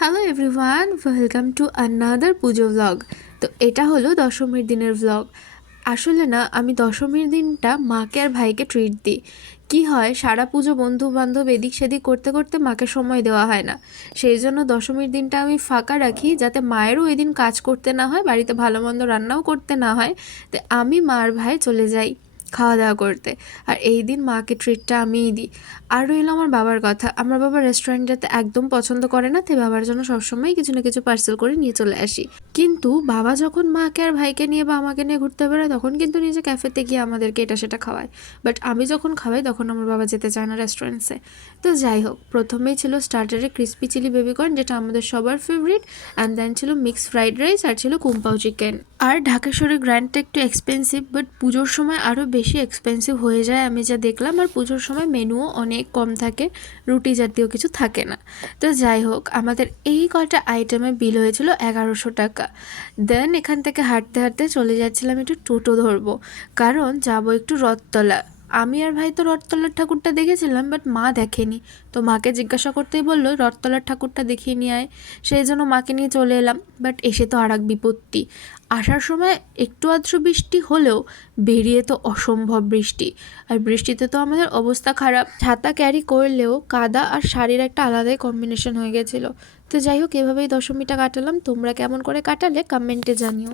Hello everyone, welcome to another Puja vlog. তো এটা হলো দশমীর দিনের ভ্লগ। আসলে না, আমি দশমীর দিনটা মাকে আর ভাইকে ট্রিট দিই। কি হয়, সারা পুজো বন্ধু বান্ধব এদিক সেদিক করতে করতে মাকে সময় দেওয়া হয় না। সেই জন্য দশমীর দিনটা আমি ফাঁকা রাখি, যাতে মায়েরও ওই দিন কাজ করতে না হয়, বাড়িতে ভালো মন্দ রান্নাও করতে না হয়। তো আমি মা আর ভাই চলে যাই খাওয়া দাওয়া করতে। আর এই দিন মাকে ট্রিটটা আমিই দিই। আর রইল আমার বাবার কথা, আমার বাবা রেস্টুরেন্ট যেতে একদম পছন্দ করে না, তাই বাবার জন্য সবসময় কিছু না কিছু পার্সেল করে নিয়ে চলে আসি। কিন্তু বাবা যখন মাকে আর ভাইকে নিয়ে বা আমাকে নিয়ে ঘুরতে বেরোয়, তখন কিন্তু নিজে ক্যাফেতে গিয়ে আমাদেরকে এটা সেটা খাওয়ায়। বাট আমি যখন খাওয়াই তখন আমার বাবা যেতে চায় না রেস্টুরেন্টসে। তো যাই হোক, প্রথমেই ছিল স্টার্টারে ক্রিসপি চিলি বেবিকর্ন, যেটা আমাদের সবার ফেভারিট। অ্যান্ড দেন ছিল মিক্সড ফ্রাইড রাইস, আর ছিল কুম্পাও চিকেন। আর ঢাকেশ্বরী গ্র্যান্ডটা একটু এক্সপেন্সিভ, বাট পুজোর সময় আরও বেশি এক্সপেন্সিভ হয়ে যায় আমি যা দেখলাম। আর পুজোর সময় মেনুও অনেক কম থাকে, রুটি জাতীয় কিছু থাকে না। তো যাই হোক, আমাদের এই কয়টা আইটেমে বিল হয়েছিল 1100 টাকা। দেন এখান থেকে হাঁটতে হাঁটতে চলে যাচ্ছিলাম একটু টোটো ধরবো, কারণ যাবো একটু রথতলা। আমি আর ভাই তো রথতলার ঠাকুরটা দেখেছিলাম, বাট মা দেখেনি। তো মাকে জিজ্ঞাসা করতেই বললো রথতলার ঠাকুরটা দেখিয়ে নিয়ে আয়। সেই জন্য মাকে নিয়ে চলে এলাম। বাট এসে তো আর এক বিপত্তি। আসার সময় একটু আধটু বৃষ্টি হলেও বেরিয়ে তো অসম্ভব বৃষ্টি। আর বৃষ্টিতে তো আমাদের অবস্থা খারাপ, ছাতা ক্যারি করলেও কাদা আর শাড়ির একটা আলাদাই কম্বিনেশন হয়ে গেছিলো। তো যাই হোক, এভাবেই দশমীটা কাটালাম। তোমরা কেমন করে কাটালে কমেন্টে জানিও।